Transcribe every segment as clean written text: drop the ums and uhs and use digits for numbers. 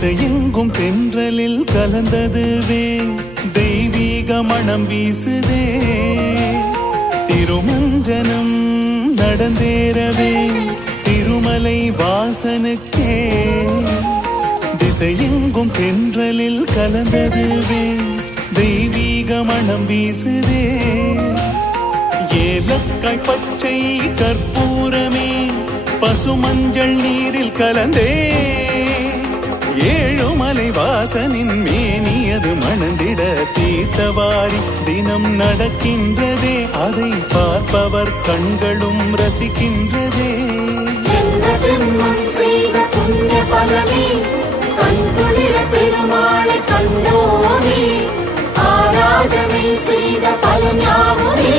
திசையெங்கும் தென்றலில் கலந்ததுவே தெய்வீக மனம் வீசுதே திருமஞ்சனம் நடந்தேறவே திருமலை வாசனுக்கே திசையெங்கும் தென்றலில் கலந்ததுவே தெய்வீக மனம் வீசுதே ஏலக்காய் பச்சை கற்பூரமே பசுமஞ்சள் நீரில் கலந்தே ஏழுமலை வாசனின் மேனியது மணந்திட தீர்த்தவாரி தினம் நடக்கின்றதே அதை பார்ப்பவர் கண்களும் ரசிக்கின்றதே ஜென்மம் செய்த புண்ணிய பலமே கண்குளிர பெருமாளை கண்டோமே ஆராதனை செய்த பலன் யாவுமே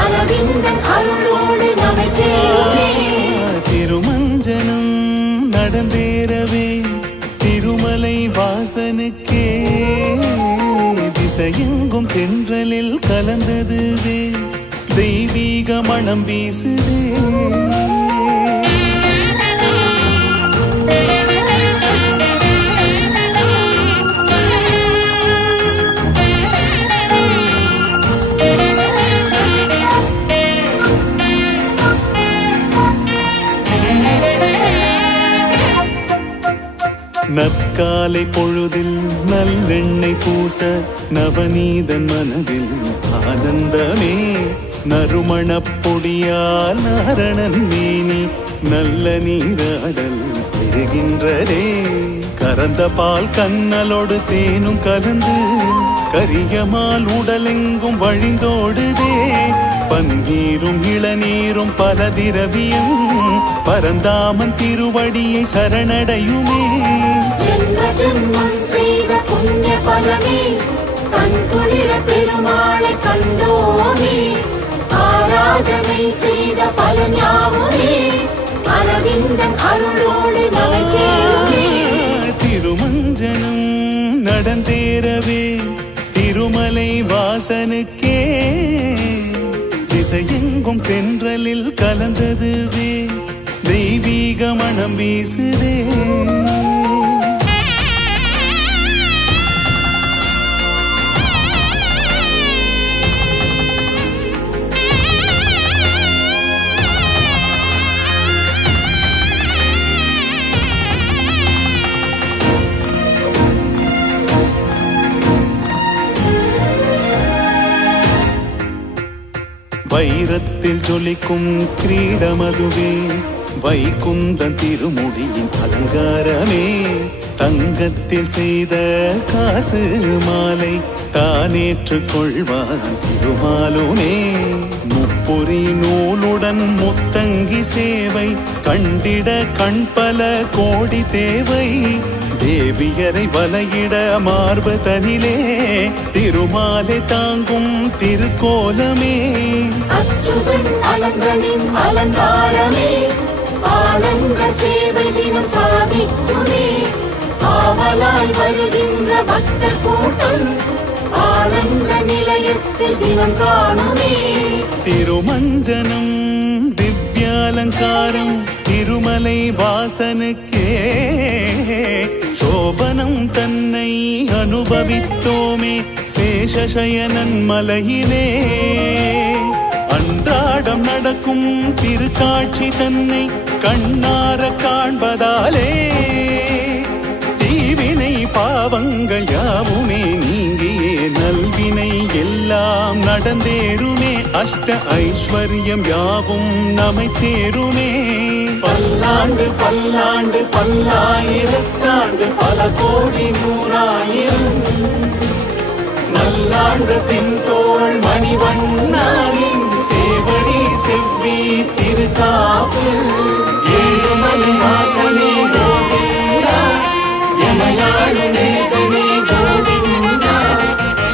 அரவிந்தன் அருளோடு நம்மை சேருமே திருமஞ்சனம் நடந்தேறவே திருமலை வாசனுக்கே திசையெங்கும் தென்றலில் கலந்ததுவே தெய்வீக மனம் வீசுதே நற்காலை பொழுதில் நல்லெண்ணெய் பூச நவநீதன் மனதில் ஆனந்தமே நறுமணப் பொடியால் நாரணன் மேனி நல்ல நீராடல் பெறுகின்றதே கறந்த பால் கண்ணலோடு தேனும் கலந்து கரியமால் உடலெங்கும் வழிந்தோடுதே பன்னீரும் இளநீரும் பல திரவியம் பரந்தாமன் திருவடியை சரணடையுமே ஜென்மம் செய்த புண்ணிய பலமே கண்குளிர பெருமாளை கண்டோமே ஆராதனை செய்த பலன் யாவுமே அரவிந்தன் அருளோடு நம்மை சேருமே திருமஞ்சனம் நடந்தேறவே திருமலை வாசனுக்கே திசையெங்கும் தென்றலில் கலந்ததுவே தெய்வீக மனம் வீசுதே வைரத்தில் ஜொலிக்கும் கிரீடமதுவே வைகுந்தன் திருமுடியின் அலங்காரமே தங்கத்தில் செய்த காசு மாலை தானேற்றுக் கொள்வான் திருமாலுமே முப்புரி நூலுடன் முத்தங்கி சேவை கண்டிட கண்பல கோடி தேவை தேவியரை வலையிட மார்பு தனிலே திருமாலை தாங்கும் திருக்கோலமே அச்சுதன் அலங்கனின் அலங்காரமே ஆனந்த சேவை தினம் சாதிக்குமே ஆவலாய் வருகின்ற பக்த கூட்டம் ஆனந்த நிலையத்தில் தினம் காணுமே திருமஞ்சனம் திவ்யாலங்காரம் திருமலை வாசனுக்கே சோபனம் தன்னை அனுபவித்தோமே சேஷசயனன் மலையிலே அன்றாடம் நடக்கும் திருக்காட்சி தன்னை கண்ணார காண்பதாலே தீவினை பாவங்கள் யாவுமே நீங்கியே நல்வினை எல்லாம் நடந்தேருமே அஷ்ட ஐஸ்வர்யம் யாவும் நம்மை சேருமே பல்லாண்டு பல்லாண்டு பல்லாயிரத்தாண்டு பல கோடி நூறாயிரம் நல்லாண்டு தின்தோள் மணிவண்ணாவின் சேவடி செவ்வி திருக்காப்பு ஏழுமலை வாசனே கோவிந்தா எமையாளு நேசனே கோவிந்தா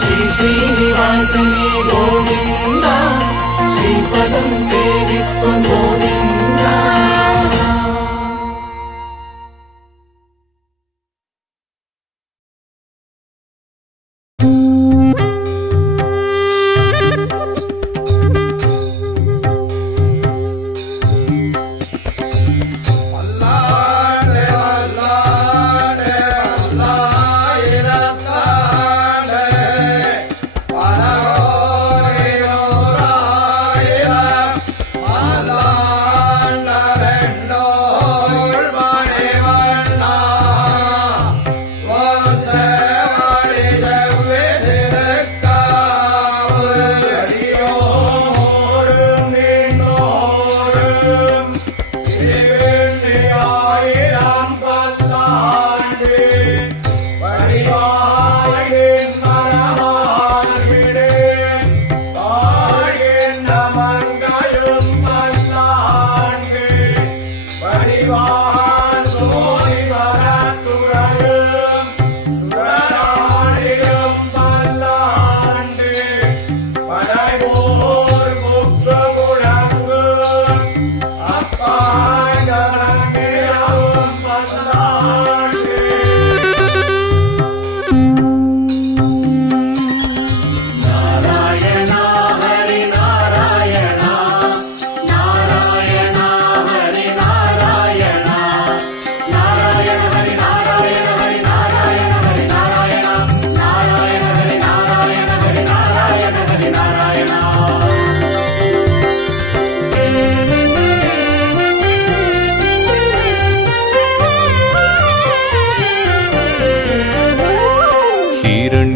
ஸ்ரீ ஸ்ரீனிவாசனே கோவிந்தா ஸ்ரீபதம் சேவிப்பம் கோவிந்தா அல்லாடே அல்லாடே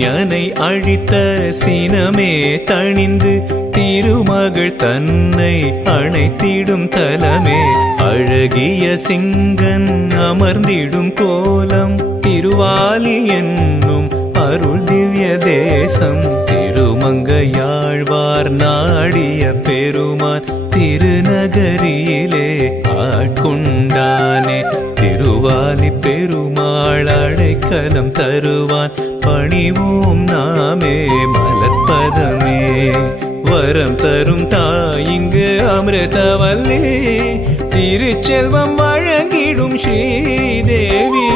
ஞானை அழித்த சினமே தணிந்து திருமகள் தன்னை அணைத்திடும் தலமே அழகிய சிங்கன் அமர்ந்திடும் கோலம் திருவாலி என்னும் அருள் திவ்ய தேசம் திருமங்கையாழ்வார் நாடிய பெருமான் திருநகரியிலே ஆட்கொண்டானே திருவாலி பெருமாள் அடைக்கலம் தருவான் பணிவோம் நாமே மலர்பதமே வரம் தரும் தாயிங்கு அமிர்தவல்லி திருச்செல்வம் வழங்கிடும் ஸ்ரீதேவி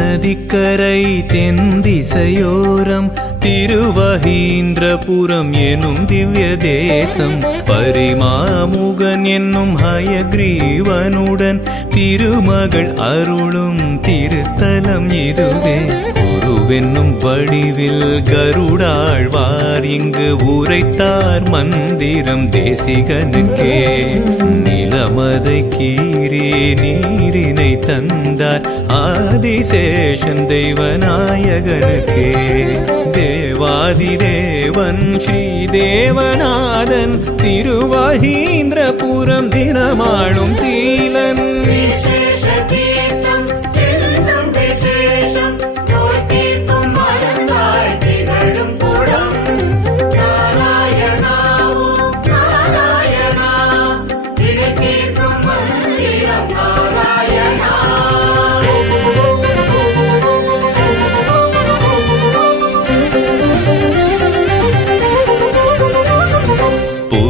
நதிக்கரை தென்திசையோரம் திருவஹீந்திரபுரம் எனும் திவ்ய தேசம் பரிமாமுகன் என்னும் ஹயக்ரீவனுடன் திருமகள் அருளும் திருத்தலம் இதுவே குருவென்னும் வடிவில் கருடாழ்வார் இங்கு உரைத்தார் மந்திரம் தேசிகனுக்கே நிலமதை கீரே நீரினை தந்தார் ஆதிசேஷன் தெய்வநாயகனுக்கே தேவாதிதேவன் ஸ்ரீதேவநாதன் திருவஹீந்திரபுரம் தினமாளும் சீலன்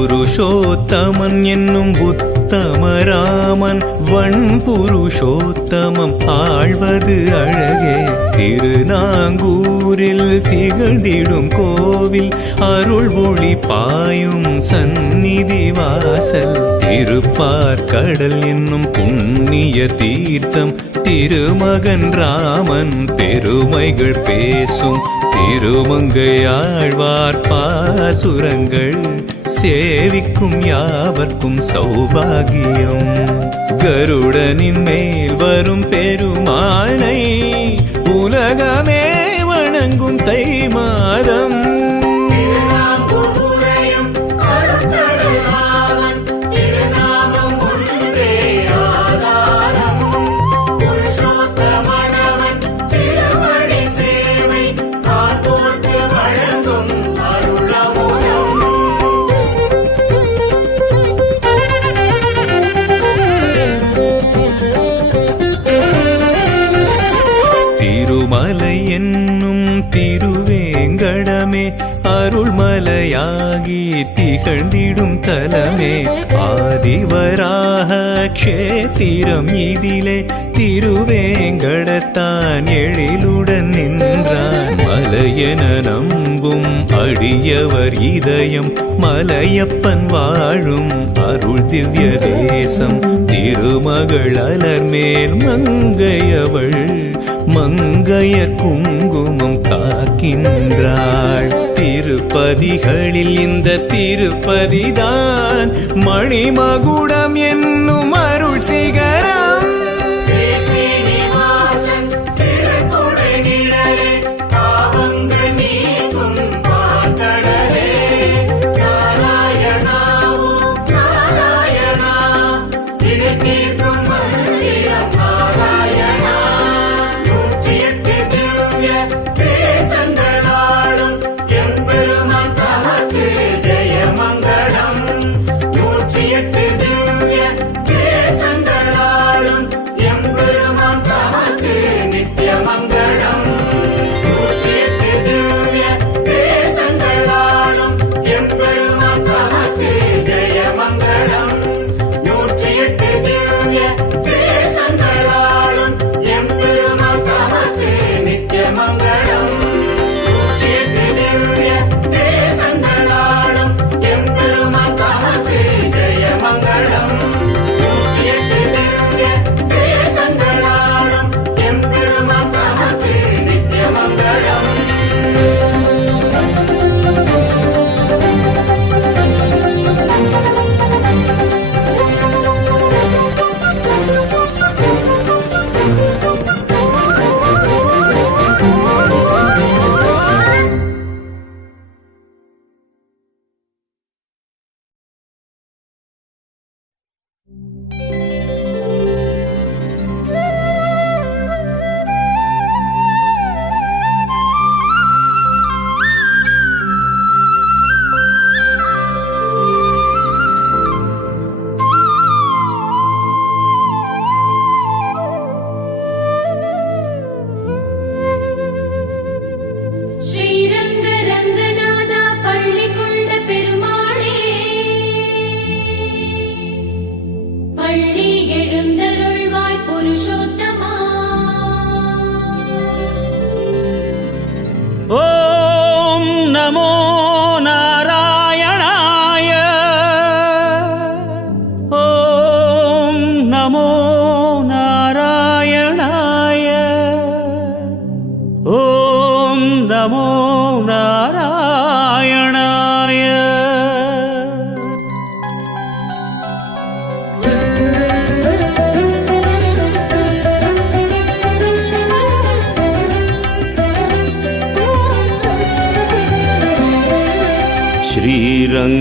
புருஷோத்தமன் என்னும் உத்தமராமன் வன் புருஷோத்தமம் ஆழ்வது அழகே திருநாங்கூரில் திகழ்ந்திடும் கோவில் அருள் ஒளி பாயும் சந்நிதி வாசல் திருப்பார்கடல் என்னும் புண்ணிய தீர்த்தம் திருமகன் ராமன் பெருமைகள் பேசும் திருமங்கையாழ்வார் பாசுரங்கள் சேவிக்கும் யாவர்க்கும் சௌபாகியம் கருடனின் மேல் வரும் பெருமானை உலகமே வணங்கும் தை மாதம் திருமலை என்னும் திருவேங்கடமே அருள்மலையாகி திகழ்ந்திடும் தலமே ஆதிவராக க்ஷேத்திரம் இதிலே திருவேங்கடத்தான் எழிலுடன் நின்றான் மலையென நம்பும் அடியவர் இதயம் மலையப்பன் வாழும் அருள் திவ்ய தேசம் திருமகள் அலர்மேல் மங்கையவள் மங்கையர் குங்குமம் காக்கின்றாள். திருப்பதிகளில் இந்த திருப்பதிதான் மணிமகுடம் என்னும் அருள் சிகரம்.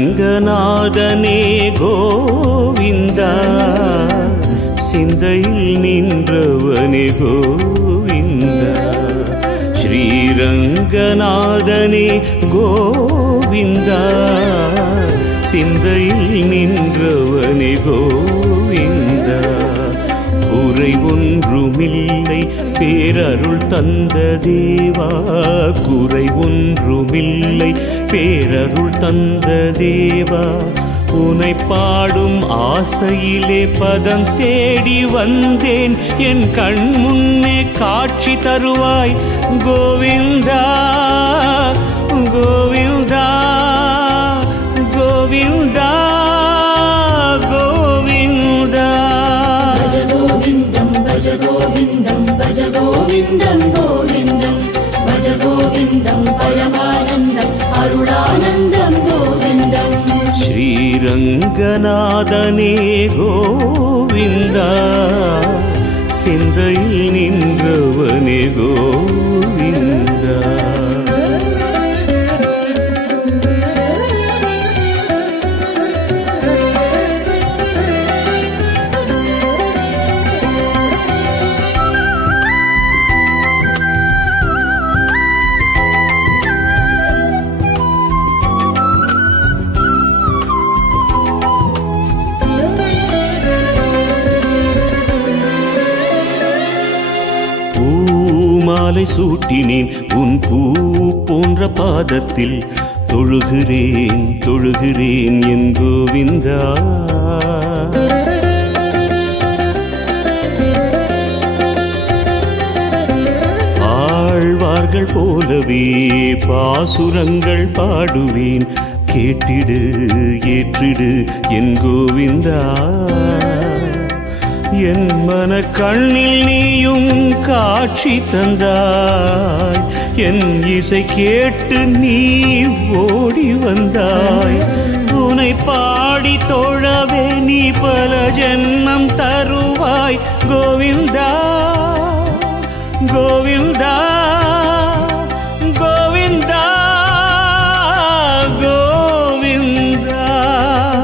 ஸ்ரீரங்கநாதனே கோவிந்தா, சிந்தையில் நின்றவனே கோவிந்தா. ஸ்ரீரங்கநாதனே கோவிந்தா, சிந்தையில் நின்றவனே கோவிந்தா. குறை ஒன்றுமில்லை பேரருள் தந்த தேவா, குறை ஒன்றுமில்லை பேரருள் தந்த தேவா. உனை பாடும் ஆசையிலே பதம் தேடி வந்தேன், என் கண் முன்னே காட்சி தருவாய் கோவிந்தா கோவிந்தா கோவிந்தா கோவிந்தா. பஜ கோவிந்தம் பஜ கோவிந்தம் பஜ கோவிந்தம் கோவிந்தம் பஜ கோவிந்தம் பரமானந்தம் அருளானந்தம் கோவிந்தம். ஸ்ரீரங்கநாதனே கோவிந்தா, சிந்தையில் நின்றவனே கோவிந்தா. மாலை சூட்டினேன் உன் பூ போன்ற பாதத்தில், தொழுகிறேன் தொழுகிறேன் என் கோவிந்தா. ஆழ்வார்கள் போலவே பாசுரங்கள் பாடுவேன், கேட்டிடு ஏற்றிடு என் கோவிந்தா. என் மன கண்ணில் நீயும் காட்சி தந்தாய், என் இசை கேட்டு நீ ஓடி வந்தாய். உனை பாடி தோழவே நீ பல ஜென்மம் தருவாய். கோவிந்தா கோவிந்தா கோவிந்தா கோவிந்தா.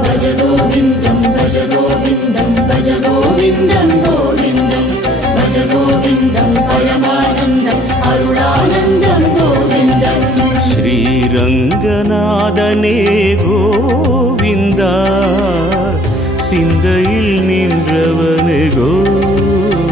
பஜ கோவிந்தம் பஜ கோவிந்தம் பஜ கோவிந்தம் கோவிந்தம் பஜ கோவிந்தம் பரமானந்தம் அருளானந்தம் கோவிந்தம். ஸ்ரீரங்கநாதனே கோவிந்தா, சிந்தையில் நின்றவனே கோவிந்தா.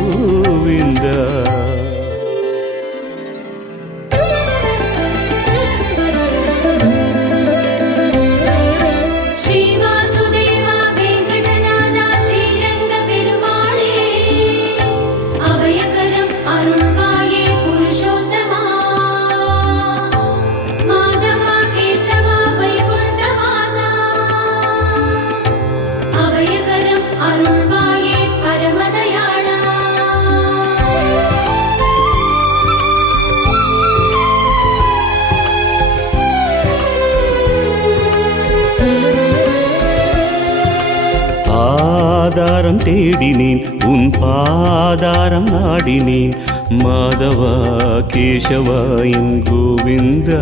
ஸ்ரீவாசுதேவா வெங்கடநாதா ஸ்ரீரங்க பெருமாளே, அபயகரம் அருள்வாயே புருஷோத்தமா. மாதவா கேசவா வைகுண்டவாசா, அபயகரம் அருள்வாயே பரமதயாளா. ஆதாரம் தேடினேன் உன் பாதாரம் நாடினேன். மாதவா கேசவா என் கோவிந்தா.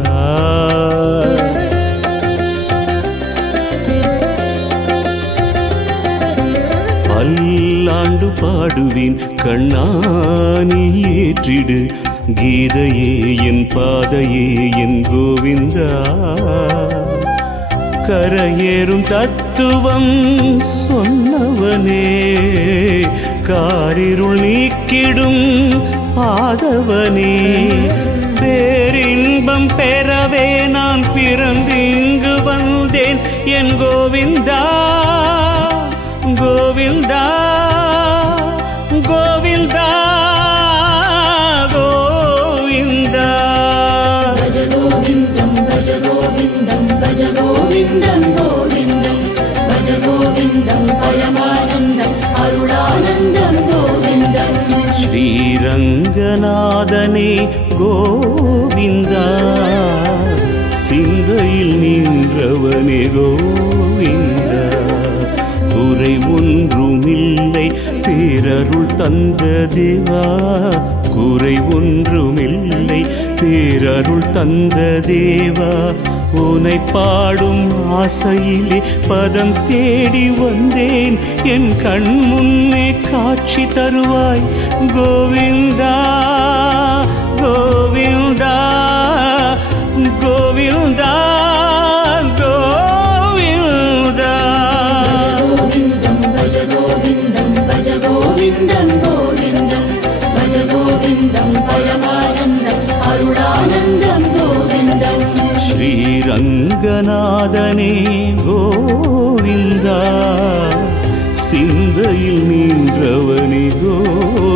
பல்லாண்டு பாடுவேன் கண்ணானி ஏற்றிடு. கீதையே என் பாதையே என் கோவிந்தா. கரையேறும் தத்துவம் சொன்னவனே, காரிருள் நீக்கிடும் ஆதவனே. பேரின்பம் பெறவே நான் பிறந்திங்கு வந்தேன் என் கோவிந்தா கோவிந்தா கோவிந்தா கோவிந்தா. பஜ கோவிந்தம் பஜ கோவிந்தம் பஜ கோவிந்தம் கோவிந்தம் பஜ கோவிந்தம் பரமானந்தம் அருளானந்தம் கோவிந்தம். ஸ்ரீரங்கநாதனே கோவிந்தா, சிந்தையில் நின்றவனே கோவிந்தா. குறை ஒன்றுமில்லை பேரருள் தந்த தேவா, குறை ஒன்றுமில்லை பேரருள் தந்த தேவா. உனை பாடும் ஆசையிலே பதம் தேடி வந்தேன். என் கண் முன்னே காட்சி தருவாய் கோவிந்தா கோவிந்தா கோவிந்தா கோவிந்தா. பஜ கோவிந்தம் பஜ கோவிந்தம் கோவிந்தம் பஜ கோவிந்தம் பரமானந்தம் அருளானந்தம் கோவிந்தம். ஸ்ரீரங்கநாதனே கோவிந்தா, சிந்தையில் நின்றவனே கோவிந்தா.